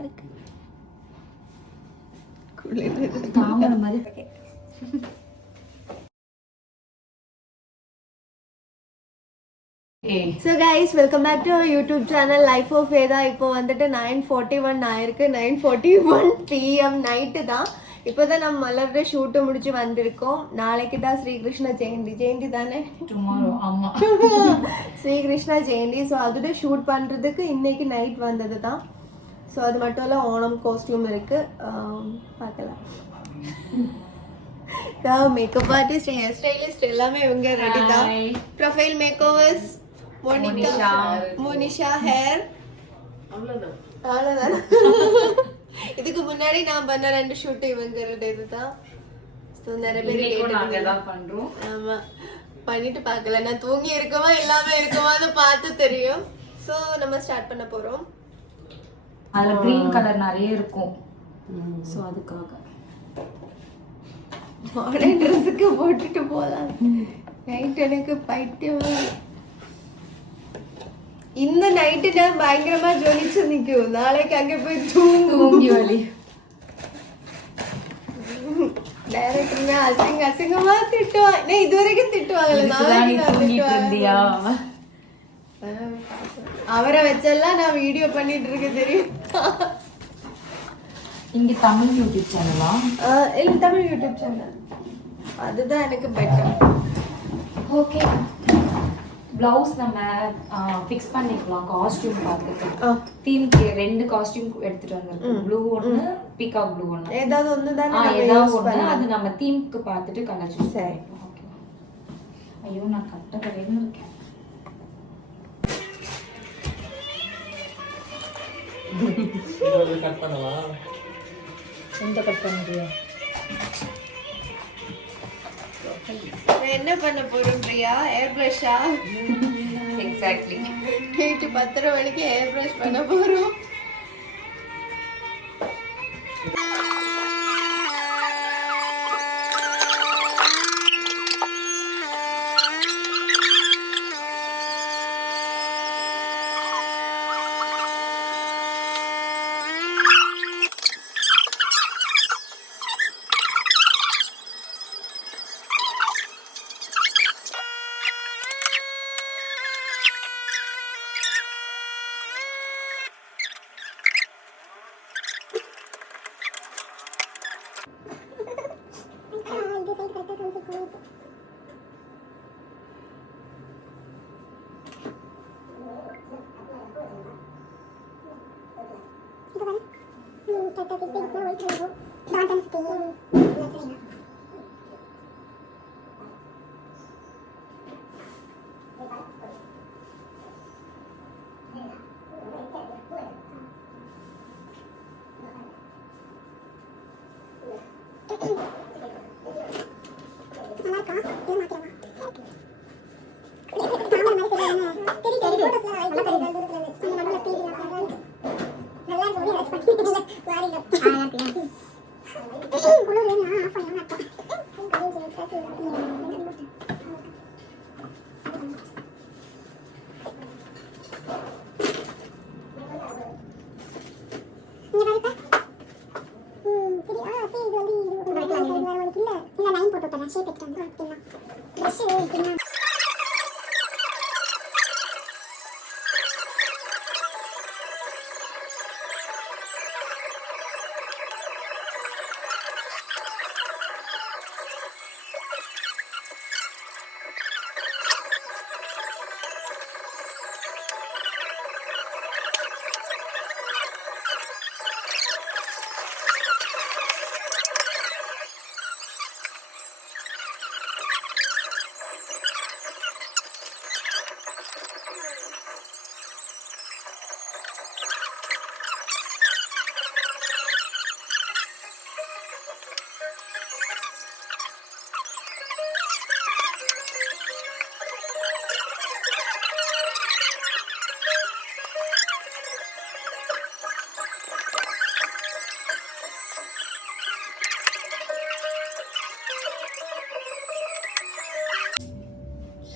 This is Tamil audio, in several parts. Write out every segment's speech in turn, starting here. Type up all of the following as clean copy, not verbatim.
இருக்கு. தாமரை மாதிரி. So guys, welcome back to our YouTube channel Life of Veda. இப்போ வந்துட்டு 9:41 ஆயிருக்கு. 9:41 PM நைட்டு தான். இப்போதான் நம்ம மலர்ற ஷூட்டை முடிச்சு வந்திருக்கோம். நாளைக்கு தான் ஸ்ரீகிருஷ்ண ஜெயந்தி தானே? டுமாரோ. ஆமா, ஸ்ரீகிருஷ்ண ஜெயந்தி. ஸோ அதோட ஷூட் பண்றதுக்கு இன்னைக்கு நைட் வந்தது தான். ஸோ அது மட்டும் இல்லை, ஓணம் காஸ்டியூம் இருக்கு, பார்க்கலாம். மேக்கப் ஆர்டிஸ்ட், ஹேர் ஸ்டைலிஸ்ட் எல்லாமே இவங்க ரெடி தான். Profile makeovers Monisha hair. அவ்வளவுதான். இதுக்கு முன்னாடி நான் பண்ண 2 ஷூட் இவங்க இதுதான். நிறைய பேர் பண்றோம். ஆமா, பண்ணிட்டு பார்க்கல. நான் தூங்கி இருக்கவா இல்லாம இருக்கவான்னு பார்த்து தெரியும். சோ நம்ம ஸ்டார்ட் பண்ண போறோம். அதுல கிரீன் கலர் நிறைய இருக்கும். சோ அதுக்காக மாடர்ன் ட்ரெஸ்ஸுக்கு போட்டுட்டு போலாம். நைட் எனக்கு பைத்தியம். இந்த நைட்டு நான் பயங்கரமா ஜொலிச்சு நிக்கும். நாளைக்கு அங்க போய் தூங்கி வலி. டைரக்டருங்க அசிங்கமா திட்டுவாங்க. நான் இது வரைக்கும் திட்டுவாங்கல்ல, நாளைக்கு அவரை வச்செல்லாம் நான் வீடியோ பண்ணிட்டு இருக்கேன் தெரியும். இங்க தமிழ் யூடியூப் சேனலா? இல்ல, தமிழ் யூடியூப் சேனல். அதுதான் எனக்கு பெட்டர். ஓகே, பிளவுஸ் நம்ம ஃபிக்ஸ் பண்ணிக்கலாம். காஸ்டியூம் பார்த்துட்டு தீம்க்கு 2 காஸ்டியூம் எடுத்துட்டு வந்திருக்கோம். ப்ளூ ஒன்று, பீகாக் ப்ளூ ஒன்று. ஏதாவது ஒன்று தானே? ஏதாவது ஒன்று. அது நம்ம தீம்க்கு பார்த்துட்டு கலர் சூஸ் பண்ணிக்கலாம். ஓகே. ஐயோ, நான் கட்ட கடையில இருக்கேன். கட் பண்ணவா? எந்த கட் பண்ணுறியா? என்ன பண்ண போறோம் பிரியா? ஏர் பிரஷா? எக்ஸாக்ட்லி. நைட்டு 10:30 மணிக்கு ஏர் பிரஷ் பண்ண போறோம்.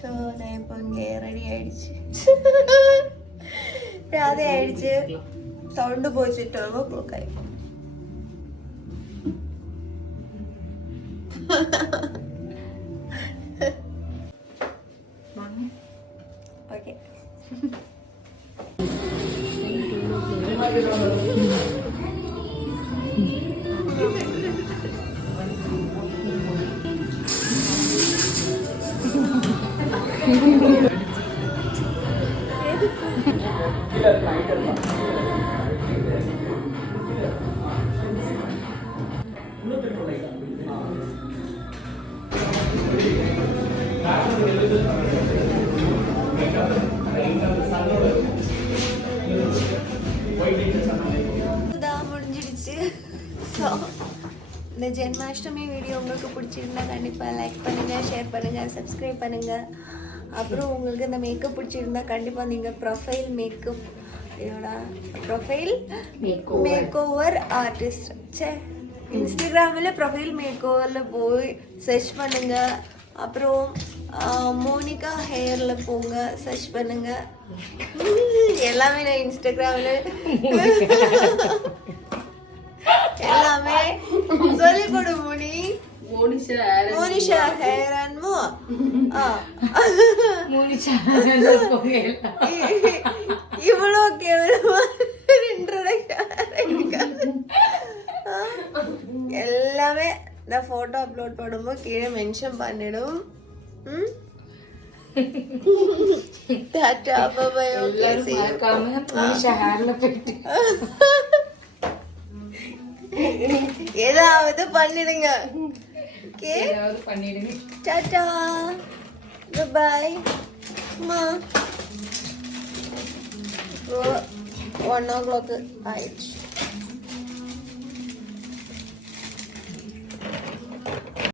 ஸோ நான் இப்போ இங்கே ரெடி ஆயிடுச்சு. ராதே ஆயிடுச்சு. സൗണ്ട് പോയിട്ട് 12 o'clock ആയി. ഓക്കെ முடிஞ்சிடுச்சு. ஸோ இந்த ஜென்மாஷ்டமி வீடியோ உங்களுக்கு பிடிச்சிருந்தா கண்டிப்பாக லைக் பண்ணுங்கள், ஷேர் பண்ணுங்கள், சப்ஸ்கிரைப் பண்ணுங்கள். அப்புறம் உங்களுக்கு இந்த மேக்கப் பிடிச்சிருந்தா கண்டிப்பாக நீங்கள் profile makeup profile makeover artist இன்ஸ்டாகிராமில் ப்ரொஃபைல் மேக் ஓவரில் போய் சர்ச் பண்ணுங்கள். அப்புறம் மோனிகா ஹேரில் போங்க, சர்ச் பண்ணுங்கள். எல்லாமே நான் இன்ஸ்டாகிராமில் எல்லாமே சொல்லி கொடு முனி. மோனிஷா ஹேர் அண்ட் இவ்வளோ கேவலமா எல்லாமே இந்த போட்டோ அப்லோட் பண்ணும்போது கீழே மென்ஷன் பண்ணிடும். Tata bye. ஏதாவது பண்ணிடுங்க. Tata bye. 1 o'clock ஆயிடுச்சு.